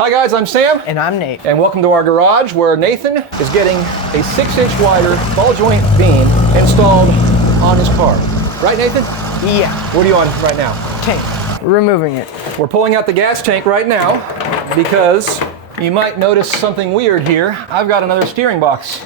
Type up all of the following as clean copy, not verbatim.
Hi guys, I'm Sam. And I'm Nate. And welcome to our garage where Nathan is getting a 6-inch wider ball joint beam installed on his car. Right, Nathan? Yeah. What are you on right now? Tank. Removing it. We're pulling out the gas tank right now because you might notice something weird here. I've got another steering box.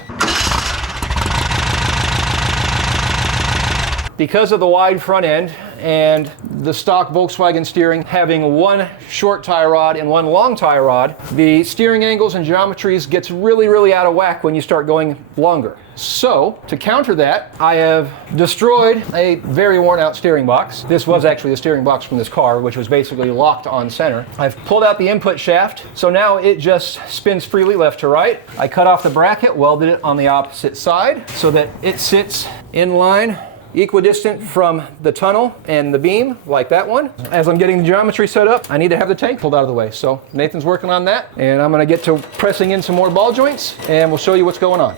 Because of the wide front end and the stock Volkswagen steering having one short tie rod and one long tie rod, the steering angles and geometries gets really out of whack when you start going longer. So, to counter that, I have destroyed a very worn out steering box. This was actually the steering box from this car, which was basically locked on center. I've pulled out the input shaft, so now it just spins freely left to right. I cut off the bracket, welded it on the opposite side so that it sits in line, equidistant from the tunnel and the beam, like that one. As I'm getting the geometry set up, I need to have the tank pulled out of the way. So Nathan's working on that, and I'm gonna get to pressing in some more ball joints, and we'll show you what's going on.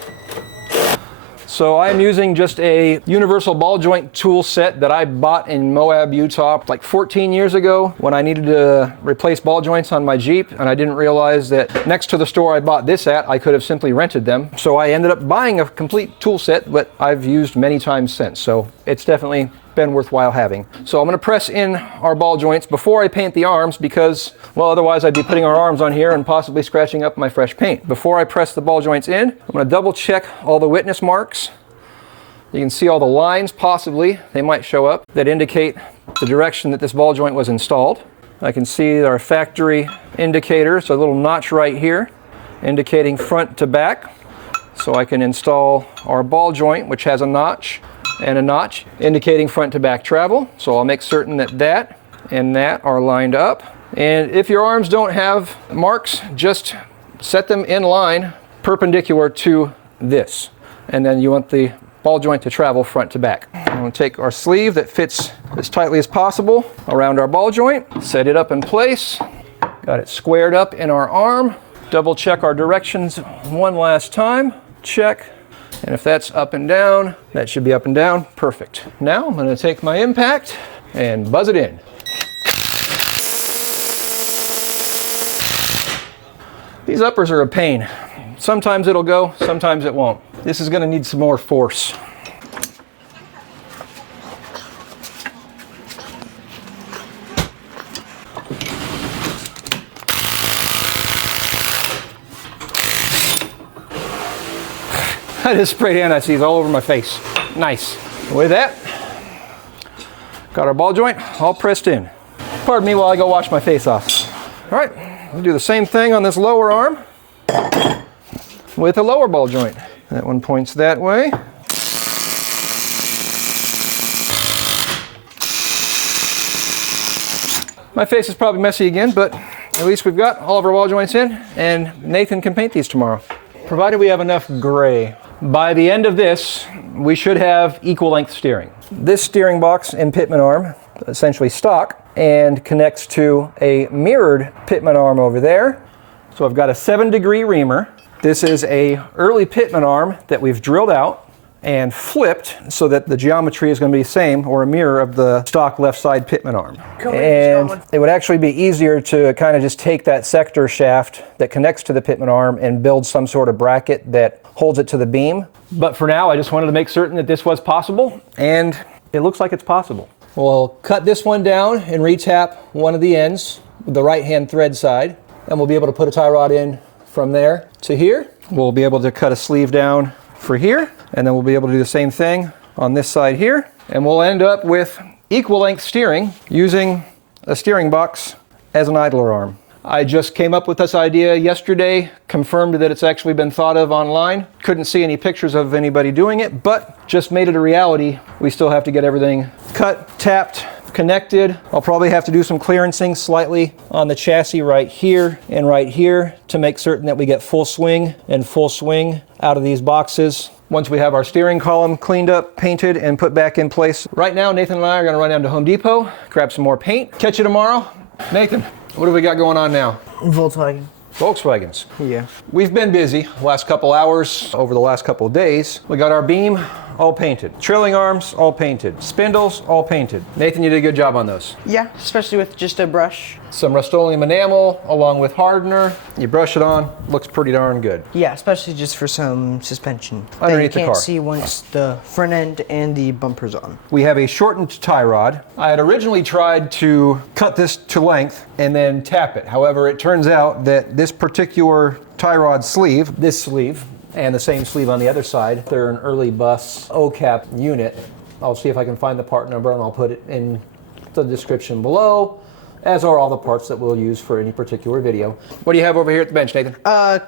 So I'm using just a universal ball joint tool set that I bought in Moab, Utah, like 14 years ago when I needed to replace ball joints on my Jeep, and I didn't realize that next to the store I bought this at, I could have simply rented them. So I ended up buying a complete tool set that I've used many times since. So it's definitely been worthwhile having. So I'm going to press in our ball joints before I paint the arms because, well, otherwise I'd be putting our arms on here and possibly scratching up my fresh paint. Before I press the ball joints in, I'm going to double check all the witness marks. You can see all the lines, possibly, they might show up, that indicate the direction that this ball joint was installed. I can see our factory indicator, so a little notch right here, indicating front to back. So I can install our ball joint, which has a notch and a notch indicating front to back travel. So I'll make certain that that and that are lined up. And if your arms don't have marks, just set them in line perpendicular to this. And then you want the ball joint to travel front to back. I'm going to take our sleeve that fits as tightly as possible around our ball joint, set it up in place, got it squared up in our arm, double check our directions one last time, check. And if that's up and down, that should be up and down. Perfect. Now I'm going to take my impact and buzz it in. These uppers are a pain. Sometimes it'll go, sometimes it won't. This is going to need some more force. I just sprayed anti-seize all over my face. Nice. With that, got our ball joint all pressed in. Pardon me while I go wash my face off. All right, we'll do the same thing on this lower arm with a lower ball joint. That one points that way. My face is probably messy again, but at least we've got all of our ball joints in, and Nathan can paint these tomorrow, provided we have enough gray. By the end of this, we should have equal length steering. This steering box and pitman arm, essentially stock, and connects to a mirrored pitman arm over there. So I've got a 7-degree reamer. This is a early pitman arm that we've drilled out and flipped so that the geometry is going to be the same, or a mirror of the stock left side pitman arm. And it would actually be easier to kind of just take that sector shaft that connects to the pitman arm and build some sort of bracket that holds it to the beam. But for now, I just wanted to make certain that this was possible, and it looks like it's possible. We'll cut this one down and retap one of the ends with the right-hand thread side, and we'll be able to put a tie rod in from there to here. We'll be able to cut a sleeve down for here, and then we'll be able to do the same thing on this side here, and we'll end up with equal length steering using a steering box as an idler arm. I just came up with this idea yesterday, confirmed that it's actually been thought of online. Couldn't see any pictures of anybody doing it, but just made it a reality. We still have to get everything cut, tapped, connected. I'll probably have to do some clearancing slightly on the chassis right here and right here to make certain that we get full swing and full swing out of these boxes once we have our steering column cleaned up, painted, and put back in place. Right now, Nathan and I are going to run down to Home Depot, grab some more paint. Catch you tomorrow. Nathan, what do we got going on now? Volkswagen. Volkswagens. Yeah. We've been busy last couple hours, over the last couple of days. We got our beam all painted. Trailing arms all painted. Spindles all painted. Nathan, you did a good job on those. Yeah, especially with just a brush. Some Rust-Oleum enamel along with hardener. You brush it on, looks pretty darn good. Yeah, especially just for some suspension. Underneath the that you car. can't see once the front end and the bumper's on. We have a shortened tie rod. I had originally tried to cut this to length and then tap it. However, it turns out that this particular tie rod sleeve, this sleeve, and the same sleeve on the other side, they're an early bus O-cap unit. I'll see if I can find the part number and I'll put it in the description below, as are all the parts that we'll use for any particular video. What do you have over here at the bench, Nathan?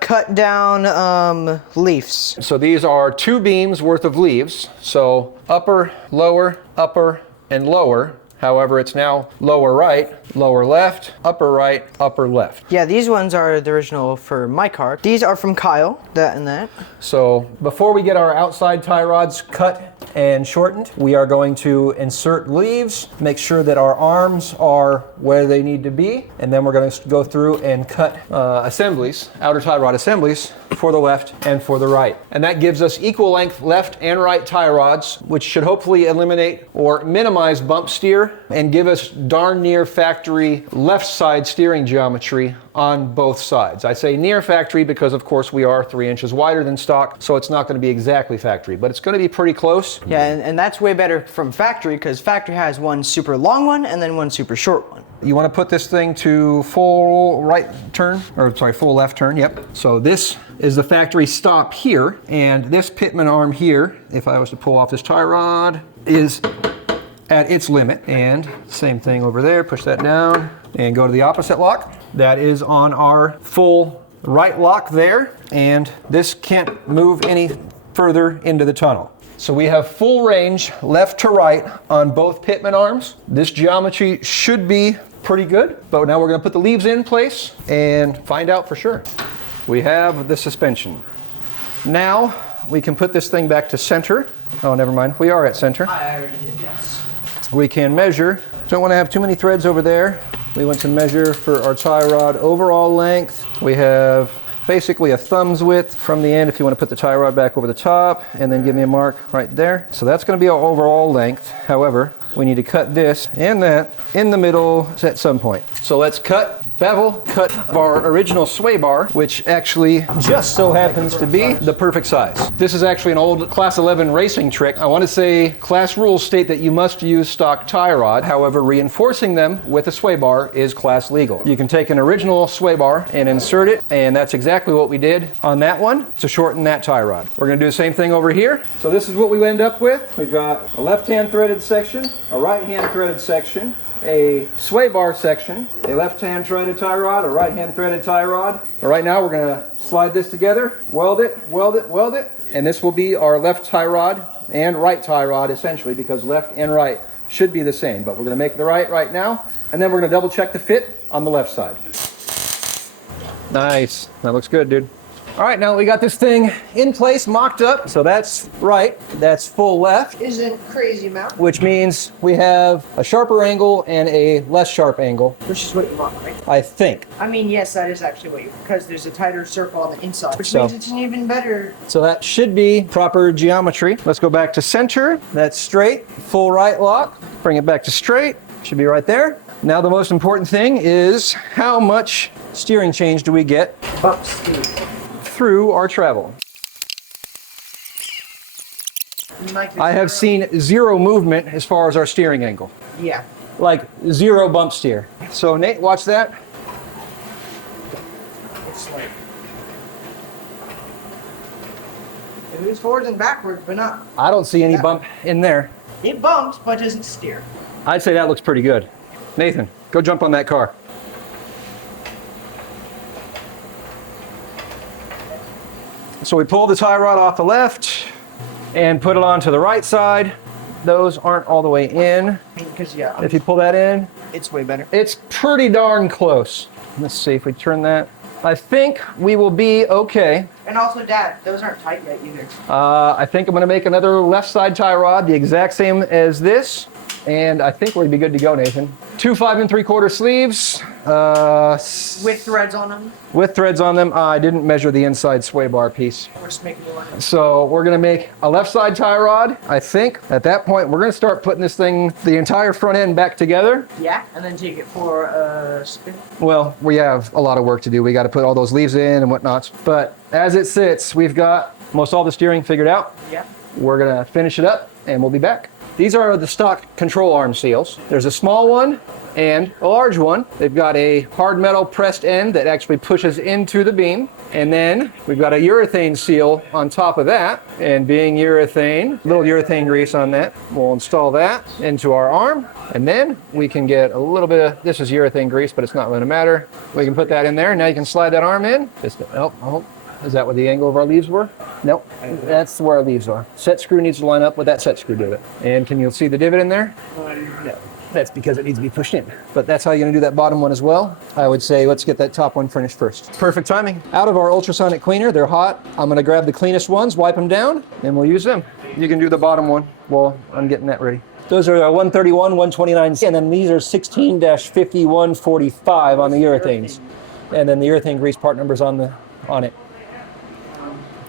Cut down leaves. So these are 2 beams worth of leaves. So upper, upper, and lower. However, it's now lower right, lower left, upper right, upper left. Yeah, these ones are the original for my car. These are from Kyle, that and that. So before we get our outside tie rods cut and shortened, we are going to insert leaves, make sure that our arms are where they need to be, and then we're going to go through and cut assemblies, outer tie rod assemblies, for the left and for the right. And that gives us equal length left and right tie rods, which should hopefully eliminate or minimize bump steer and give us darn near factory left side steering geometry on both sides. I say near factory because of course we are 3 inches wider than stock, so it's not going to be exactly factory, but it's going to be pretty close. Yeah, and that's way better from factory because factory has one super long one and then one super short one. You want to put this thing to full right turn, or sorry, full left turn, yep. So this is the factory stop here, and this pitman arm here, if I was to pull off this tie rod, is at its limit. And same thing over there, push that down and go to the opposite lock. That is on our full right lock there, and this can't move any further into the tunnel. So we have full range left to right on both pitman arms. This geometry should be pretty good, but now we're going to put the leaves in place and find out for sure. We have the suspension. Now we can put this thing back to center. Oh, never mind. We are at center. I already did, yes. We can measure. Don't want to have too many threads over there. We want to measure for our tie rod overall length. We have basically a thumb's width from the end if you want to put the tie rod back over the top, and then give me a mark right there. So that's going to be our overall length. However, we need to cut this and that in the middle at some point. So let's cut bevel, cut our original sway bar, which actually just so happens to be the perfect size. This is actually an old Class 11 racing trick. I want to say class rules state that you must use stock tie rod. However, reinforcing them with a sway bar is class legal. You can take an original sway bar and insert it, and that's exactly what we did on that one to shorten that tie rod. We're going to do the same thing over here. So this is what we end up with. We've got a left-hand threaded section, a right-hand threaded section, a sway bar section, a left-hand threaded tie rod, a right-hand threaded tie rod. All right, now we're going to slide this together, weld it, and this will be our left tie rod and right tie rod essentially, because left and right should be the same, but we're going to make the right now, and then we're going to double check the fit on the left side. Nice. That looks good, dude. All right, now that we got this thing in place, mocked up, so that's right, that's full left, Isn't crazy amount. which means we have a sharper angle and a less sharp angle, Which is what you want, right? I think. I mean, yes, that is actually what you, because there's a tighter circle on the inside, which So- means it's an even better. So that should be proper geometry. Let's go back to center. That's straight, full right lock. Bring it back to straight, should be right there. Now the most important thing is how much steering change do we get Bump speed. through our travel. I have seen zero movement as far as our steering angle. Yeah. Like zero bump steer. So Nate, watch that. It's like it moves forwards and backwards, but not. I don't see any bump in there. It bumps, but doesn't steer. I'd say that looks pretty good. Nathan, go jump on that car. So we pull the tie rod off the left and put it onto the right side. Those aren't all the way in. Because yeah, If you pull that in, it's way better. it's pretty darn close. Let's see if we turn that. I think we will be okay. And also, Dad, those aren't tight yet either. I think I'm going to make another left side tie rod, the exact same as this, And I think we'd be good to go, Nathan. 2 5 3/4 sleeves. With threads on them. With threads on them. I didn't measure the inside sway bar piece. We're just making one. So we're gonna make a left side tie rod. I think at that point, we're gonna start putting this thing, the entire front end back together. Yeah, and then take it for a spin. Well, we have a lot of work to do. We gotta put all those leaves in and whatnot. But as it sits, we've got most all the steering figured out. Yeah. We're gonna finish it up and we'll be back. These are the stock control arm seals. There's a small one and a large one. They've got a hard metal pressed end that actually pushes into the beam. And then we've got a urethane seal on top of that. And being urethane, a little urethane grease on that. We'll install that into our arm. And then we can get a little bit of, this is urethane grease, but it's not going to matter. We can put that in there. Now you can slide that arm in. Just, oh. Is that where the angle of our leaves were? Nope, that's where our leaves are. Set screw needs to line up with that set screw divot. And can you see the divot in there? No, that's because it needs to be pushed in. But that's how you're gonna do that bottom one as well. I would say let's get that top one finished first. Perfect timing. Out of our ultrasonic cleaner, they're hot. I'm gonna grab the cleanest ones, wipe them down, and we'll use them. You can do the bottom one while I'm getting that ready. Those are 131, 129, and then these are 16-5145 on the urethanes. And then the urethane grease part number's on it.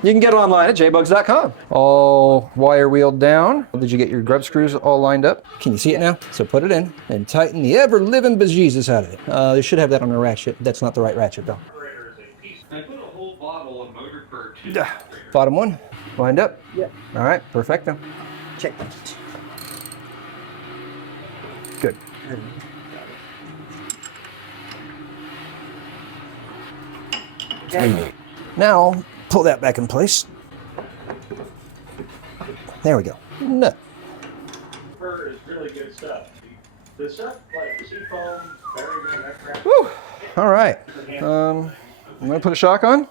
You can get it online at jbugs.com. All wire wheeled down. Did you get your grub screws all lined up? Can you see it now? So put it in and tighten the ever-living bejesus out of it. They should have that on a ratchet. That's not the right ratchet, though. I put a whole bottle of motor for Bottom one, lined up? Yeah. All right, perfecto. Check that. Good. Okay. Now, pull that back in place. There we go. No. fur is really good stuff. The stuff like the seafoam, very aircraft. Whew. All right. I'm gonna put a shock on.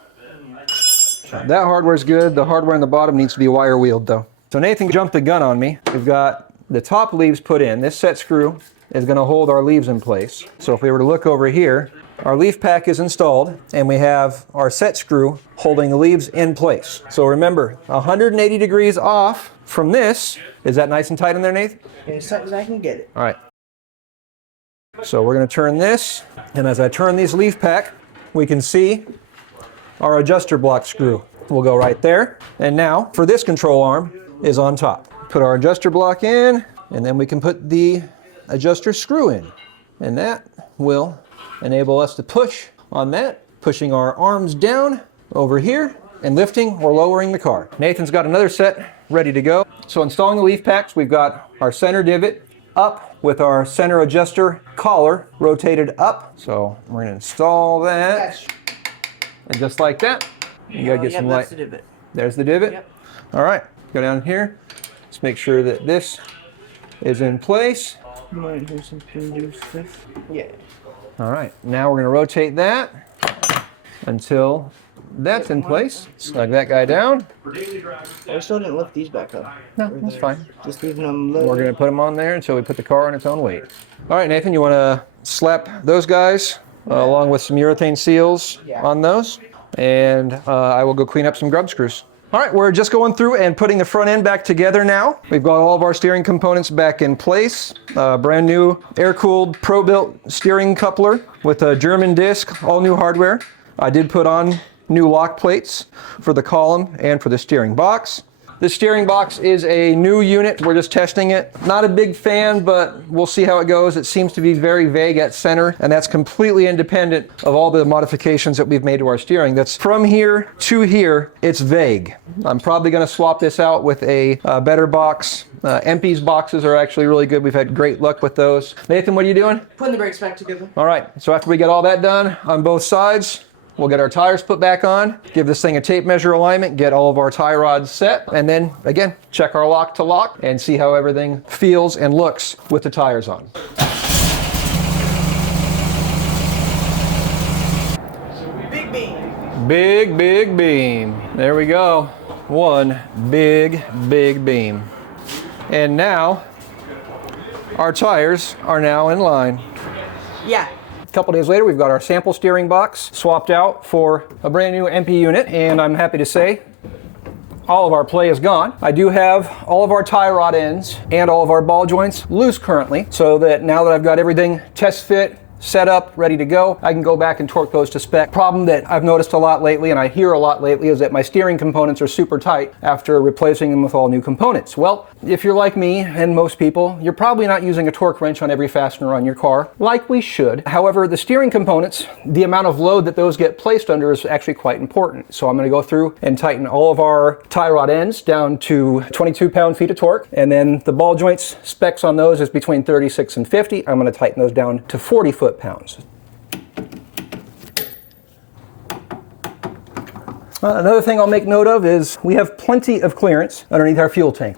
That hardware's good. The hardware on the bottom needs to be wire wheeled though. So Nathan jumped the gun on me. We've got the top leaves put in. This set screw is gonna hold our leaves in place. So if we were to look over here, our leaf pack is installed and we have our set screw holding the leaves in place. So remember, 180 degrees off from this. Is that nice and tight in there, Nathan? As tight as I can get it. All right. So we're gonna turn this, and as I turn these leaf pack, we can see our adjuster block screw will go right there. And now, for this control arm, is on top. Put our adjuster block in, and then we can put the adjuster screw in. And that will enable us to push on that, pushing our arms down over here, and lifting or lowering the car. Nathan's got another set ready to go. So installing the leaf packs, we've got our center divot up with our center adjuster collar rotated up. So we're gonna install that. And just like that, you gotta get some light. That's the divot. There's the divot. Yep. All right, go down here. Let's make sure that this is in place. Yeah. All right, now we're gonna rotate that until that's in place. Snug that guy down. I still didn't lift these back up. No, that's fine. Just leaving them low. We're gonna put them on there until we put the car on its own weight. All right, Nathan, you wanna slap those guys along with some urethane seals on those? And I will go clean up some grub screws. All right, we're just going through and putting the front end back together now. We've got all of our steering components back in place. Brand new air-cooled Pro-Built steering coupler with a German disc, all new hardware. I did put on new lock plates for the column and for the steering box. This steering box is a new unit. We're just testing it. Not a big fan, but we'll see how it goes. It seems to be very vague at center, and that's completely independent of all the modifications that we've made to our steering. That's from here to here, it's vague. I'm probably gonna swap this out with a better box. MP's boxes are actually really good. We've had great luck with those. Nathan, what are you doing? Putting the brakes back together. All right, so after we get all that done on both sides, we'll get our tires put back on, give this thing a tape measure alignment, get all of our tie rods set, and then, again, check our lock to lock and see how everything feels and looks with the tires on. Big beam. Big, big beam. There we go. One big, big beam. And now, our tires are now in line. Yeah. A couple days later, we've got our sample steering box swapped out for a brand new MP unit, and I'm happy to say all of our play is gone. I do have all of our tie rod ends and all of our ball joints loose currently, so that now that I've got everything test fit, set up, ready to go, I can go back and torque those to spec. Problem that I've noticed a lot lately, and I hear a lot lately, is that my steering components are super tight after replacing them with all new components. Well, if you're like me and most people, you're probably not using a torque wrench on every fastener on your car, like we should. However, the steering components, the amount of load that those get placed under is actually quite important. So I'm going to go through and tighten all of our tie rod ends down to 22 pound-feet of torque, and then the ball joints, specs on those is between 36 and 50. I'm going to tighten those down to 40 foot-pounds. Another thing I'll make note of is we have plenty of clearance underneath our fuel tank.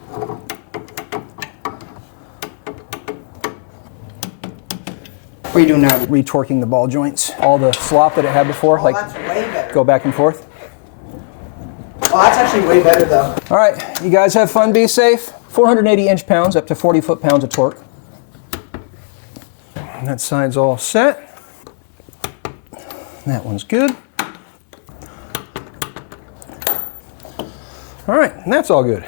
What are you doing now? Retorquing the ball joints. All the slop that it had before, Oh, like that's way better. go back and forth. Oh, that's actually way better though. All right, you guys have fun, be safe. 480 inch-pounds up to 40 foot-pounds of torque. That side's all set. That one's good. All right, and that's all good.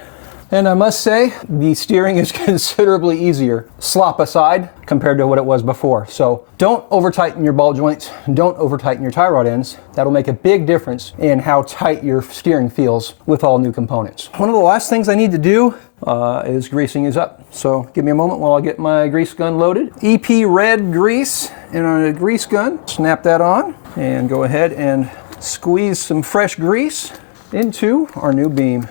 And I must say, the steering is considerably easier, slop aside, compared to what it was before. So don't over-tighten your ball joints, don't over-tighten your tie rod ends. That'll make a big difference in how tight your steering feels with all new components. One of the last things I need to do is greasing these up. So give me a moment while I get my grease gun loaded. EP red grease in a grease gun. Snap that on and go ahead and squeeze some fresh grease into our new beam.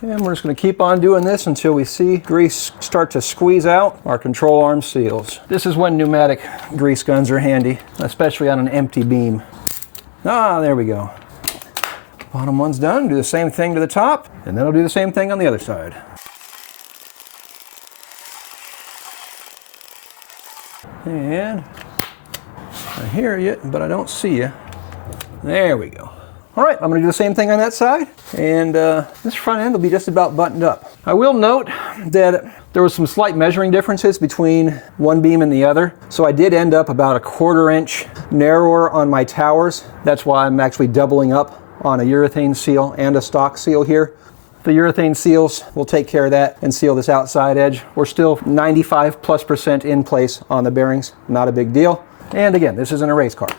And we're just going to keep on doing this until we see grease start to squeeze out our control arm seals. This is when pneumatic grease guns are handy, especially on an empty beam. Ah, there we go. Bottom one's done. Do the same thing to the top, and then I'll do the same thing on the other side. And I hear you, but I don't see you. There we go. All right, I'm going to do the same thing on that side, and this front end will be just about buttoned up. I will note that there was some slight measuring differences between one beam and the other, so I did end up about a 1/4 inch narrower on my towers. That's why I'm actually doubling up on a urethane seal and a stock seal here. The urethane seals will take care of that and seal this outside edge. We're still 95+% in place on the bearings, not a big deal. And again, this isn't a race car.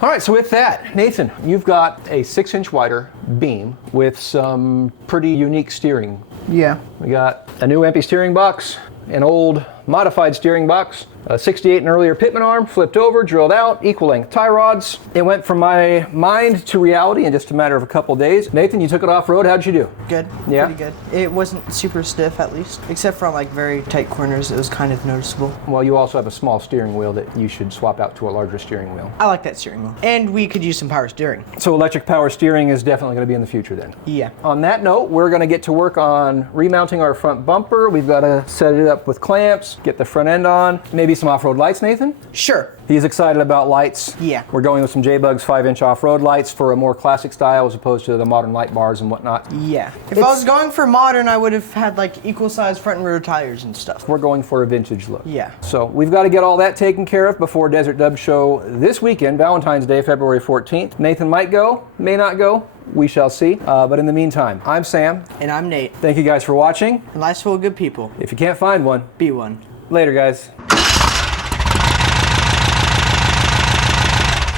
All right, so with that, Nathan, you've got a 6-inch wider beam with some pretty unique steering. Yeah. We got a new empty steering box, an old modified steering box, a 68 and earlier pitman arm, flipped over, drilled out, equal length tie rods. It went from my mind to reality in just a matter of a couple days. Nathan, you took it off-road, how'd you do? Good. Yeah? Pretty good. It wasn't super stiff at least, except for on like very tight corners. It was kind of noticeable. Well, you also have a small steering wheel that you should swap out to a larger steering wheel. I like that steering wheel. And we could use some power steering. So electric power steering is definitely going to be in the future then. Yeah. On that note, we're going to get to work on remounting our front bumper. We've got to set it up with clamps, get the front end on, maybe some off-road lights, Nathan? Sure. He's excited about lights. Yeah. We're going with some J-Bugs 5-inch off-road lights for a more classic style as opposed to the modern light bars and whatnot. Yeah. If I was going for modern, I would have had like equal size front and rear tires and stuff. We're going for a vintage look. Yeah. So we've got to get all that taken care of before Desert Dub Show this weekend, Valentine's Day, February 14th. Nathan might go, may not go. We shall see. But in the meantime, I'm Sam. And I'm Nate. Thank you guys for watching. And life's full of good people. If you can't find one, Be one. later guys.